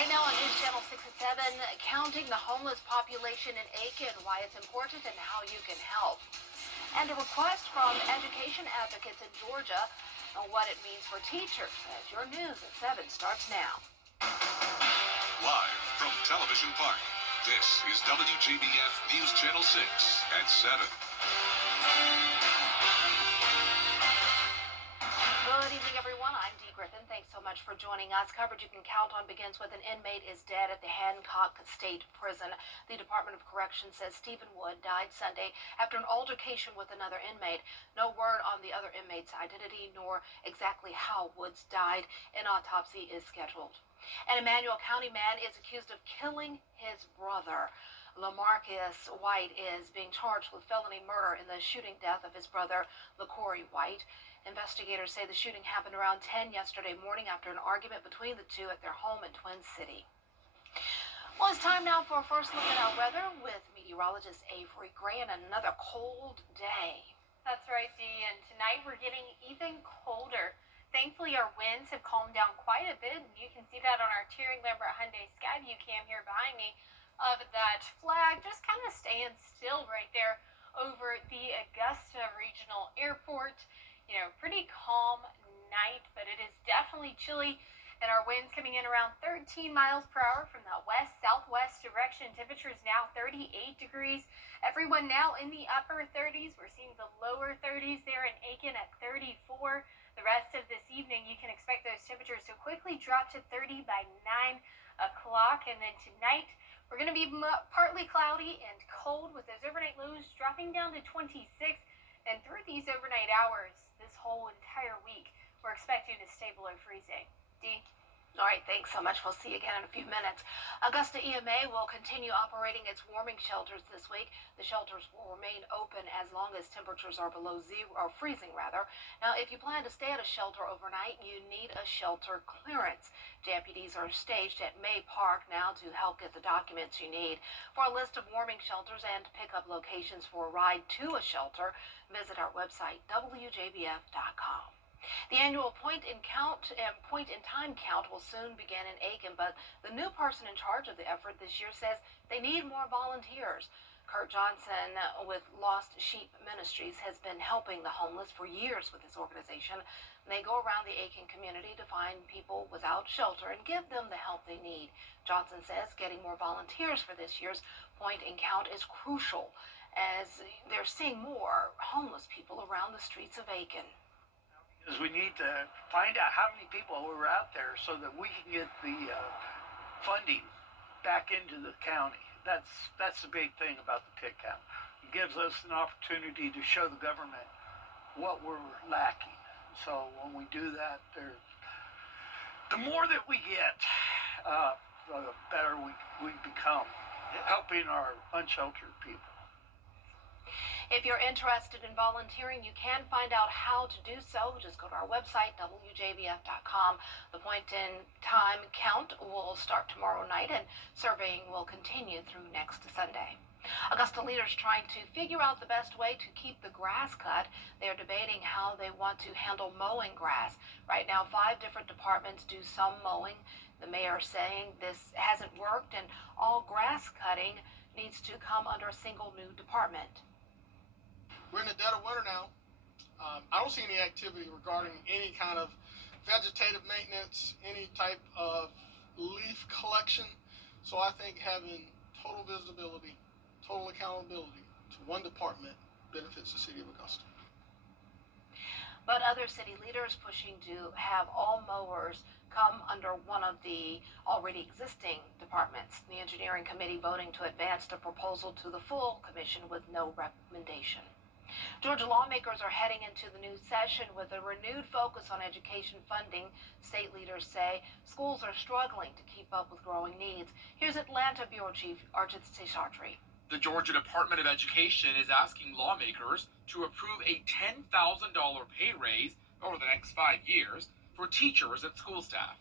Right now on News Channel 6 and 7, counting the homeless population in Aiken, why it's important and how you can help. And a request from education advocates in Georgia on what it means for teachers. As your news at 7 starts now. Live from Television Park, this is WJBF News Channel 6 at 7. Good evening, everyone. I'm Dee Griffin. Thanks so much for joining us. Coverage you can count on begins with an inmate is dead at the Hancock State Prison. The Department of Corrections says Stephen Wood died Sunday after an altercation with another inmate. No word on the other inmate's identity nor exactly how Woods died. An autopsy is scheduled. An Emmanuel County man is accused of killing his brother. LaMarcus White is being charged with felony murder in the shooting death of his brother, LaCorey White. Investigators say the shooting happened around 10 yesterday morning after an argument between the two at their home in Twin City. Well, it's time now for a first look at our weather with meteorologist Avery Gray and another cold day. That's right, Dee, and tonight we're getting even colder. Thankfully, our winds have calmed down quite a bit, and you can see that on our Tearing Lambert Hyundai Skyview cam here behind me of that flag just kind of staying still right there over the Augusta Regional Airport. You know, pretty calm night, but it is definitely chilly, and our winds coming in around 13 miles per hour from the west-southwest direction. Temperature is now 38 degrees. Everyone now in the upper 30s. We're seeing the lower 30s there in Aiken at 34. The rest of this evening, you can expect those temperatures to quickly drop to 30 by 9 o'clock, and then tonight, we're going to be partly cloudy and cold with those overnight lows dropping down to 26. And through these overnight hours, this whole entire week, we're expecting to stay below freezing. Dee? All right, thanks so much. We'll see you again in a few minutes. Augusta EMA will continue operating its warming shelters this week. The shelters will remain open as long as temperatures are below zero, or freezing rather. Now, if you plan to stay at a shelter overnight, you need a shelter clearance. Deputies are staged at May Park now to help get the documents you need. For a list of warming shelters and pickup locations for a ride to a shelter, visit our website, WJBF.com. The annual point-in-time count will soon begin in Aiken, but the new person in charge of the effort this year says they need more volunteers. Kurt Johnson with Lost Sheep Ministries has been helping the homeless for years with this organization. They go around the Aiken community to find people without shelter and give them the help they need. Johnson says getting more volunteers for this year's point-in-count is crucial as they're seeing more homeless people around the streets of Aiken. Is we need to find out how many people were out there so that we can get the funding back into the county. That's the big thing about the pit count. It gives us an opportunity to show the government what we're lacking. So when we do that, the more that we get, the better we become, helping our unsheltered people. If you're interested in volunteering, you can find out how to do so. Just go to our website, WJBF.com. The point-in-time count will start tomorrow night, and surveying will continue through next Sunday. Augusta leaders trying to figure out the best way to keep the grass cut. They're debating how they want to handle mowing grass. Right now, 5 different departments do some mowing. The mayor saying this hasn't worked, and all grass cutting needs to come under a single new department. We're in the dead of winter now. I don't see any activity regarding any kind of vegetative maintenance, any type of leaf collection. So I think having total visibility, total accountability to one department benefits the city of Augusta. But other city leaders pushing to have all mowers come under one of the already existing departments. The engineering committee voting to advance the proposal to the full commission with no recommendation. Georgia lawmakers are heading into the new session with a renewed focus on education funding. State leaders say schools are struggling to keep up with growing needs. Here's Atlanta Bureau Chief Arjit Seshadri. The Georgia Department of Education is asking lawmakers to approve a $10,000 pay raise over the next 5 years for teachers and school staff.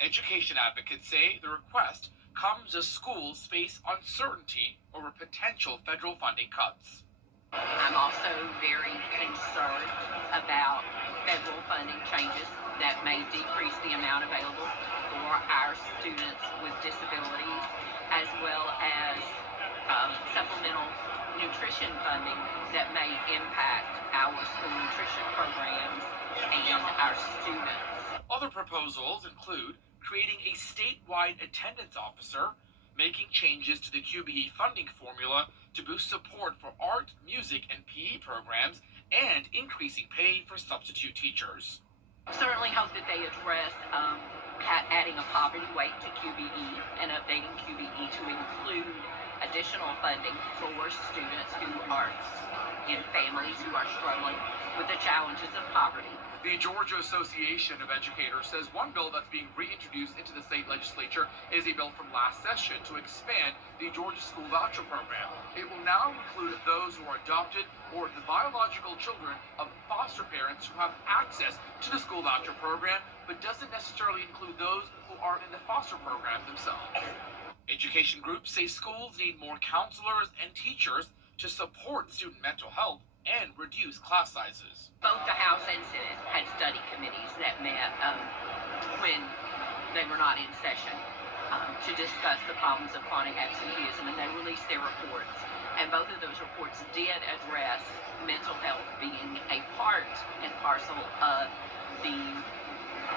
Education advocates say the request comes as schools face uncertainty over potential federal funding cuts. I'm also very concerned about federal funding changes that may decrease the amount available for our students with disabilities, as well as supplemental nutrition funding that may impact our school nutrition programs and our students. Other proposals include creating a statewide attendance officer, making changes to the QBE funding formula to boost support for art, music, and PE programs, and increasing pay for substitute teachers. Certainly hope that they address adding a poverty weight to QBE and updating QBE to include additional funding for students who are in families who are struggling with the challenges of poverty. The Georgia Association of Educators says one bill that's being reintroduced into the state legislature is a bill from last session to expand the Georgia School Voucher Program. It will now include those who are adopted or the biological children of foster parents who have access to the school voucher program, but doesn't necessarily include those who are in the foster program themselves. Education groups say schools need more counselors and teachers to support student mental health and reduce class sizes. Both the House and Senate had study committees that met when they were not in session to discuss the problems of chronic absenteeism, and they released their reports. And both of those reports did address mental health being a part and parcel of the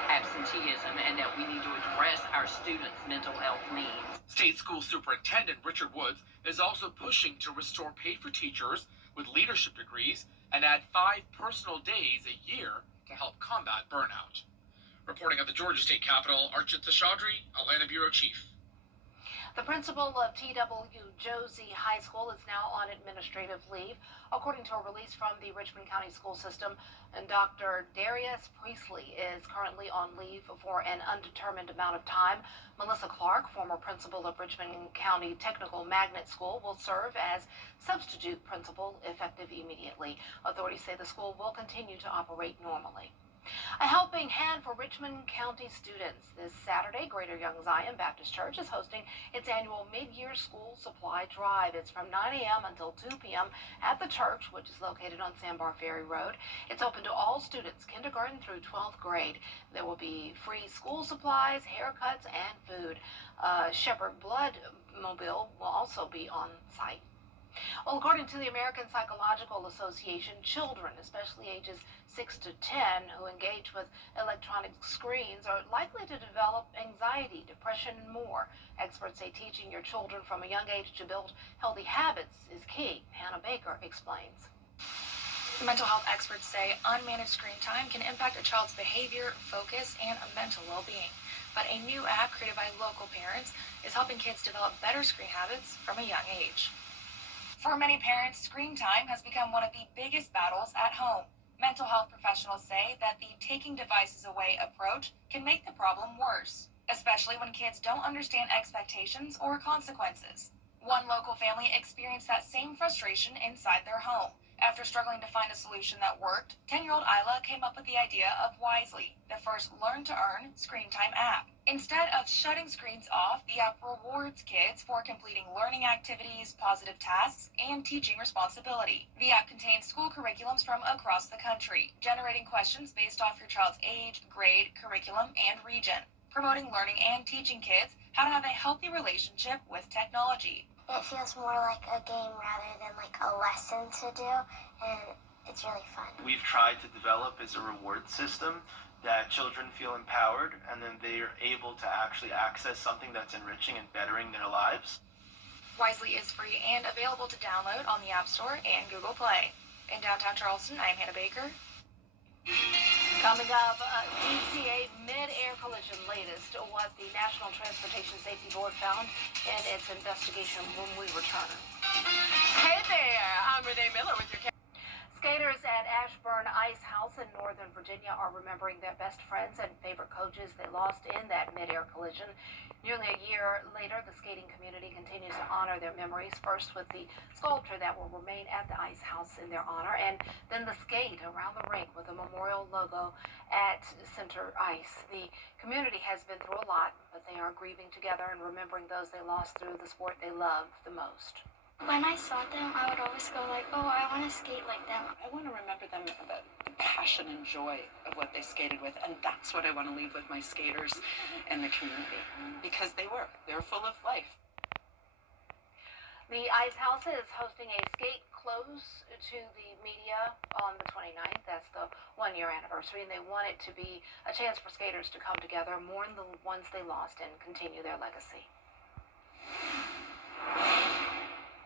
absenteeism, and that we need to address our students' mental health needs. State School Superintendent Richard Woods is also pushing to restore pay for teachers with leadership degrees and add 5 personal days a year to help combat burnout. Reporting at the Georgia State Capitol, Archit Seshadri, Atlanta Bureau Chief. The principal of T.W. Josie High School is now on administrative leave. According to a release from the Richmond County School System, and Dr. Darius Priestley is currently on leave for an undetermined amount of time. Melissa Clark, former principal of Richmond County Technical Magnet School, will serve as substitute principal effective immediately. Authorities say the school will continue to operate normally. A helping hand for Richmond County students. This Saturday, Greater Young Zion Baptist Church is hosting its annual mid-year school supply drive. It's from 9 a.m. until 2 p.m. at the church, which is located on Sandbar Ferry Road. It's open to all students, kindergarten through 12th grade. There will be free school supplies, haircuts, and food. Shepherd Blood Mobile will also be on site. Well, according to the American Psychological Association, children, especially ages 6 to 10, who engage with electronic screens are likely to develop anxiety, depression, and more. Experts say teaching your children from a young age to build healthy habits is key. Hannah Baker explains. Mental health experts say unmanaged screen time can impact a child's behavior, focus, and mental well-being. But a new app created by local parents is helping kids develop better screen habits from a young age. For many parents, screen time has become one of the biggest battles at home. Mental health professionals say that the taking devices away approach can make the problem worse, especially when kids don't understand expectations or consequences. One local family experienced that same frustration inside their home. After struggling to find a solution that worked, 10-year-old Isla came up with the idea of Wisely, the first learn-to-earn screen time app. Instead of shutting screens off, the app rewards kids for completing learning activities, positive tasks, and teaching responsibility. The app contains school curriculums from across the country, generating questions based off your child's age, grade, curriculum, and region, promoting learning and teaching kids how to have a healthy relationship with technology. It feels more like a game rather than like a lesson to do, and it's really fun. We've tried to develop is a reward system that children feel empowered, and then they are able to actually access something that's enriching and bettering their lives. Wisely is free and available to download on the App Store and Google Play. In downtown Charleston, I'm Hannah Baker. Coming up, DCA mid-air collision latest, what the National Transportation Safety Board found in its investigation when we return. Hey there, I'm Renee Miller with your Skaters at Ashburn Ice House in Northern Virginia are remembering their best friends and favorite coaches they lost in that mid-air collision. Nearly a year later, the skating community continues to honor their memories, first with the sculpture that will remain at the Ice House in their honor, and then the skate around the rink with a memorial logo at Center Ice. The community has been through a lot, but they are grieving together and remembering those they lost through the sport they love the most. When I saw them, I would always go like, oh, I want to skate like them. I want to remember them the passion and joy of what they skated with, and that's what I want to leave with my skaters and the community, because they were full of life. The Ice House is hosting a skate close to the media on the 29th. That's the one-year anniversary, and they want it to be a chance for skaters to come together, mourn the ones they lost, and continue their legacy.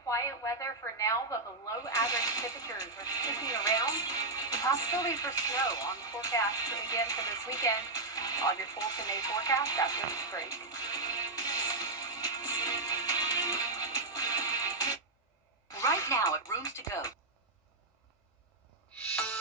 Quiet weather for now, but below average temperatures are sticking around. The possibility for snow on the forecast again for this weekend. I'll have your full 10-day forecast after this break. Right now at Rooms to Go.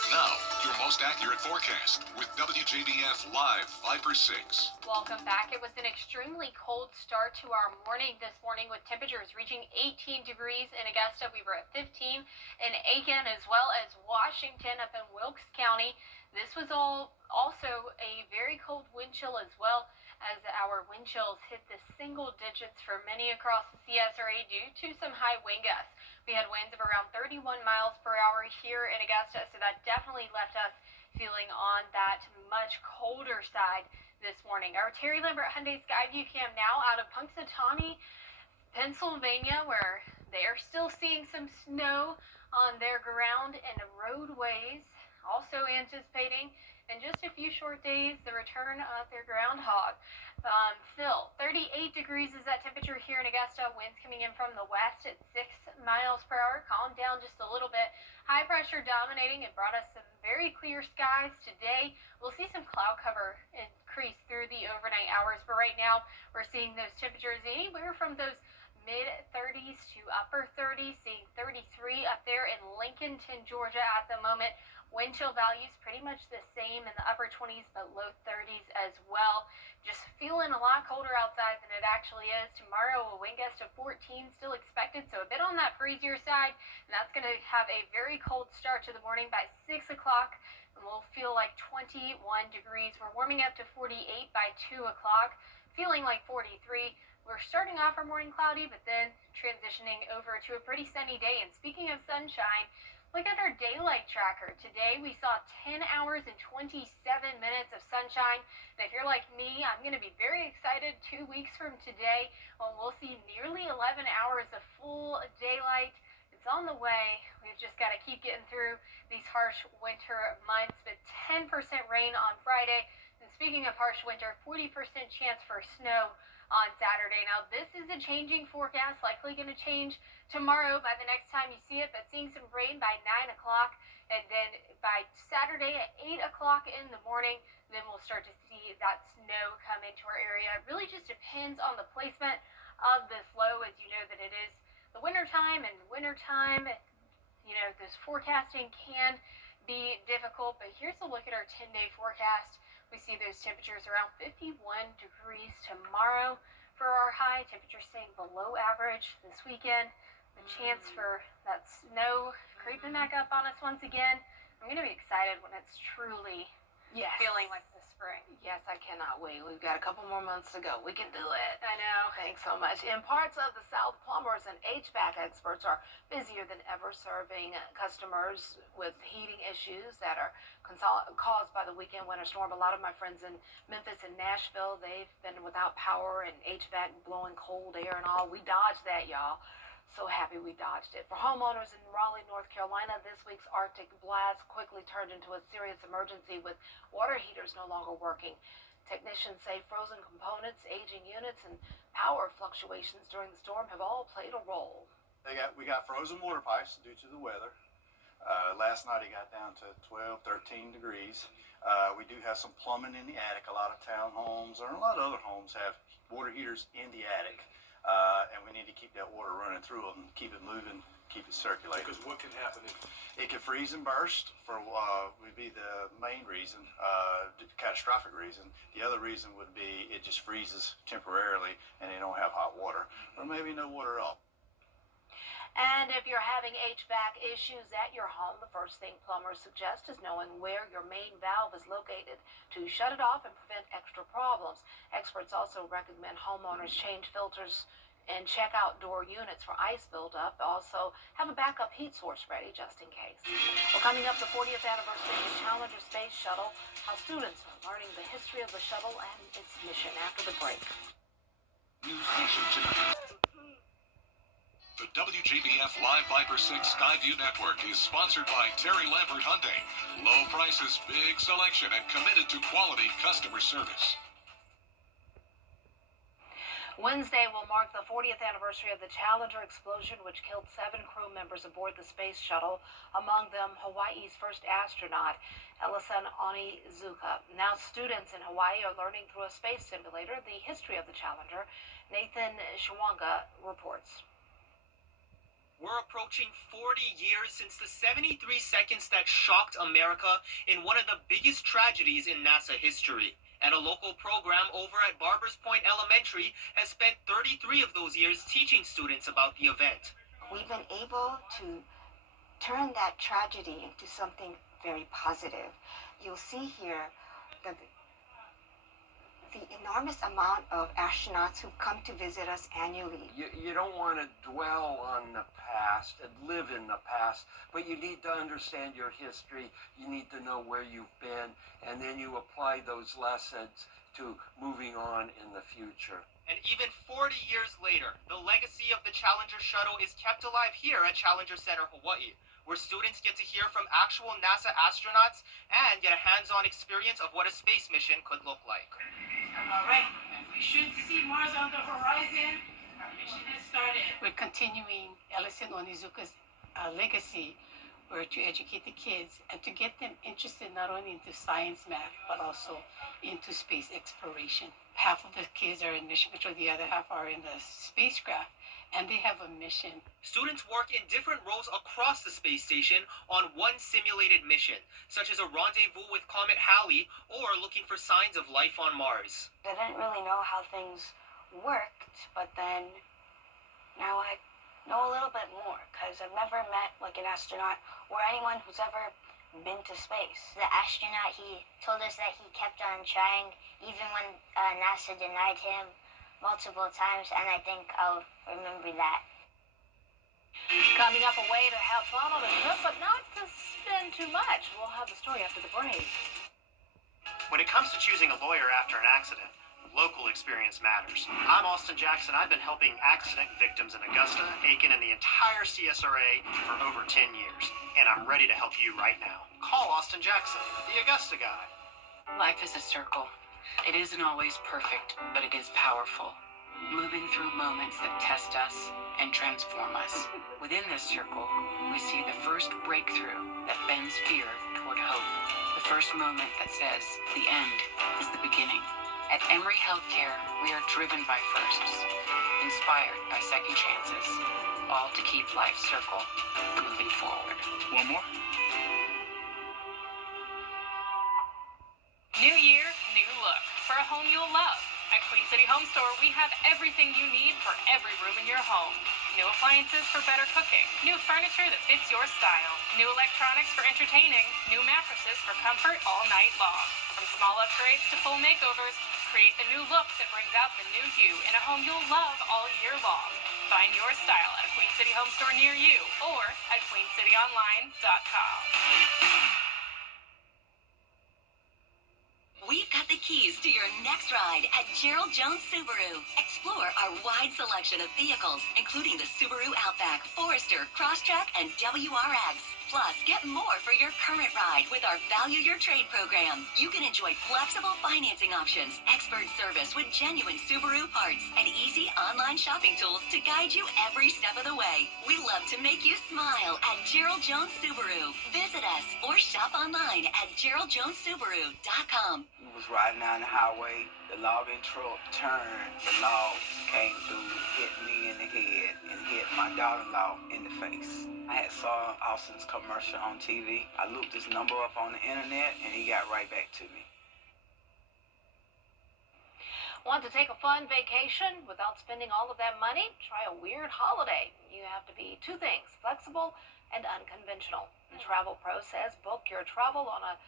Now, your most accurate forecast with WJBF Live Viper 6. Welcome back. It was an extremely cold start to our morning this morning with temperatures reaching 18 degrees in Augusta. We were at 15 in Aiken as well as Washington up in Wilkes County. This was also a very cold wind chill as well, as our wind chills hit the single digits for many across the CSRA due to some high wind gusts. We had winds of around 31 miles per hour here in Augusta, so that definitely left us feeling on that much colder side this morning. Our Terry Lambert Hyundai Skyview cam now out of Punxsutawney, Pennsylvania, where they are still seeing some snow on their ground and roadways. Also anticipating in just a few short days the return of their groundhog. Phil, 38 degrees is that temperature here in Augusta. Winds coming in from the west at 6 miles per hour. Calmed down just a little bit. High pressure dominating. It brought us some very clear skies today. We'll see some cloud cover increase through the overnight hours, but right now we're seeing those temperatures anywhere from those mid-30s to upper 30s, seeing 33 up there in Lincolnton, Georgia at the moment. Wind chill values pretty much the same in the upper 20s, but low 30s as well. Just feeling a lot colder outside than it actually is. Tomorrow, a wind gust of 14 still expected, so a bit on that freezier side, and that's going to have a very cold start to the morning by 6 o'clock, and we'll feel like 21 degrees. We're warming up to 48 by 2 o'clock, feeling like 43. We're starting off our morning cloudy, but then transitioning over to a pretty sunny day. And speaking of sunshine, look at our daylight tracker. Today we saw 10 hours and 27 minutes of sunshine. And if you're like me, I'm going to be very excited 2 weeks from today when we'll see nearly 11 hours of full daylight. It's on the way. We've just got to keep getting through these harsh winter months. But 10% rain on Friday. And speaking of harsh winter, 40% chance for snow on Saturday. Now, this is a changing forecast, likely going to change tomorrow by the next time you see it, but seeing some rain by 9 o'clock, and then by Saturday at 8 o'clock in the morning, then we'll start to see that snow come into our area. It really just depends on the placement of this low, as you know that it is the wintertime, and wintertime, you know, this forecasting can be difficult, but here's a look at our 10-day forecast. We see those temperatures around 51 degrees tomorrow for our high. Temperatures staying below average this weekend. The chance for that snow creeping back up on us once again. I'm going to be excited when it's truly feeling like the spring. Yes, I cannot wait. We've got a couple more months to go. We can do it. I know. Thanks so much. In parts of the South, plumbers and HVAC experts are busier than ever serving customers with heating issues that are caused by the weekend winter storm. A lot of my friends in Memphis and Nashville, they've been without power and HVAC blowing cold air and all. We dodged that, y'all. So happy we dodged it. For homeowners in Raleigh, North Carolina, this week's Arctic blast quickly turned into a serious emergency with water heaters no longer working. Technicians say frozen components, aging units, and power fluctuations during the storm have all played a role. We got frozen water pipes due to the weather. Last night it got down to 12, 13 degrees. We do have some plumbing in the attic. A lot of townhomes or a lot of other homes have water heaters in the attic. And we need to keep that water running through them, keep it moving, keep it circulating. Because what can happen if it could freeze and burst would be the main reason, the catastrophic reason. The other reason would be it just freezes temporarily and they don't have hot water, or maybe no water at all. And if you're having HVAC issues at your home, the first thing plumbers suggest is knowing where your main valve is located to shut it off and prevent extra problems. Experts also recommend homeowners change filters and check outdoor units for ice buildup. Also, have a backup heat source ready just in case. Well, coming up, the 40th anniversary of the Challenger Space Shuttle, how students are learning the history of the shuttle and its mission after the break. News Nation tonight. The WJBF Live Viper 6 Skyview Network is sponsored by Terry Lambert Hyundai. Low prices, big selection, and committed to quality customer service. Wednesday will mark the 40th anniversary of the Challenger explosion, which killed 7 crew members aboard the space shuttle, among them Hawaii's first astronaut, Ellison Onizuka. Now students in Hawaii are learning through a space simulator the history of the Challenger. Nathan Shawanga reports. We're approaching 40 years since the 73 seconds that shocked America in one of the biggest tragedies in NASA history. And a local program over at Barbers Point Elementary has spent 33 of those years teaching students about the event. We've been able to turn that tragedy into something very positive. You'll see here the enormous amount of astronauts who come to visit us annually. You don't want to dwell on the past and live in the past, but you need to understand your history. You need to know where you've been, and then you apply those lessons to moving on in the future. And even 40 years later, the legacy of the Challenger shuttle is kept alive here at Challenger Center, Hawaii, where students get to hear from actual NASA astronauts and get a hands-on experience of what a space mission could look like. All right, we should see Mars on the horizon. Our mission has started. We're continuing Ellison Onizuka's legacy, where to educate the kids and to get them interested not only into science, math, but also into space exploration. Half of the kids are in mission control, the other half are in the spacecraft, and they have a mission. Students work in different roles across the space station on one simulated mission, such as a rendezvous with Comet Halley or looking for signs of life on Mars. I didn't really know how things worked, but then now I know a little bit more, because I've never met like an astronaut or anyone who's ever been to space. The astronaut, he told us that he kept on trying even when NASA denied him multiple times, and I think I'll remember that. Coming up, a way to have fun on a trip, but not to spend too much. We'll have the story after the break. When it comes to choosing a lawyer after an accident, local experience matters. I'm Austin Jackson. I've been helping accident victims in Augusta, Aiken, and the entire CSRA for over 10 years, and I'm ready to help you right now. Call Austin Jackson, the Augusta guy. Life is a circle. It isn't always perfect, but it is powerful, moving through moments that test us and transform us. Within this circle, we see the first breakthrough that bends fear toward hope, the first moment that says the end is the beginning. At Emory Healthcare, we are driven by firsts, inspired by second chances, all to keep life's circle moving forward. One more? New year, new look. For a home you'll love. At Queen City Home Store, we have everything you need for every room in your home. New appliances for better cooking. New furniture that fits your style. New electronics for entertaining. New mattresses for comfort all night long. From small upgrades to full makeovers, create the new look that brings out the new you in a home you'll love all year long. Find your style at a Queen City Home Store near you or at queencityonline.com. We've got the keys to your next ride at Gerald Jones Subaru. Explore our wide selection of vehicles, including the Subaru Outback, Forester, Crosstrek, and WRX. Plus, get more for your current ride with our Value Your Trade program. You can enjoy flexible financing options, expert service with genuine Subaru parts, and easy online shopping tools to guide you every step of the way. We love to make you smile at Gerald Jones Subaru. Visit us or shop online at GeraldJonesSubaru.com. We was riding down the highway, the logging truck turned, the log came through, hit me in the head, and hit my daughter-in-law in the face. I had saw Austin's commercial on TV. I looked his number up on the internet, and he got right back to me. Want to take a fun vacation without spending all of that money? Try a weird holiday. You have to be two things, flexible and unconventional. The Travel Pro says book your travel on a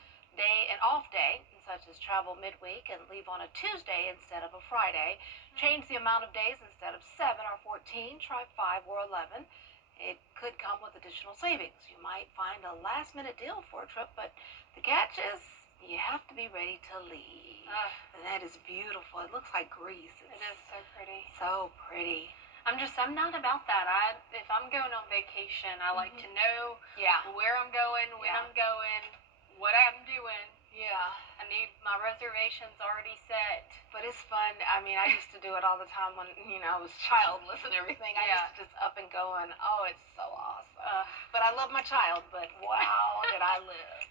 an off day, such as travel midweek and leave on a Tuesday instead of a Friday. Change the amount of days instead of 7 or 14, try 5 or 11. It could come with additional savings. You might find a last-minute deal for a trip, but the catch is you have to be ready to leave. And that is beautiful. It looks like Greece. It is so pretty. So pretty. I'm not about that. If I'm going on vacation, I like to know where I'm going, when I'm going, what I'm doing. Yeah. I need my reservations already set. But it's fun. I mean, I used to do it all the time when, I was childless and everything. I used to just up and go, and it's so awesome. But I love my child, but wow, did I live.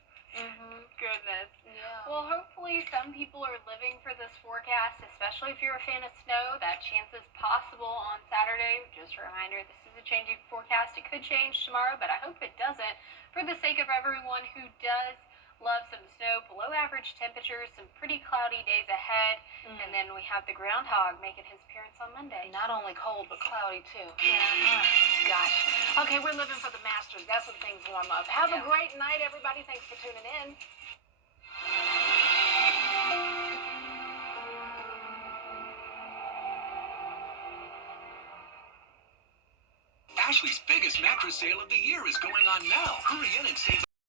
Goodness. Yeah. Well, hopefully some people are living for this forecast, especially if you're a fan of snow. That chance is possible on Saturday. Just a reminder, this is a changing forecast. It could change tomorrow, but I hope it doesn't. For the sake of everyone who does love some snow, below average temperatures, some pretty cloudy days ahead, and then we have the groundhog making his appearance on Monday. Not only cold, but cloudy too. Yeah. Gosh. Okay, we're living for the Masters. That's when things warm up. Have a great night, everybody. Thanks for tuning in. Ashley's biggest mattress sale of the year is going on now. Hurry in and save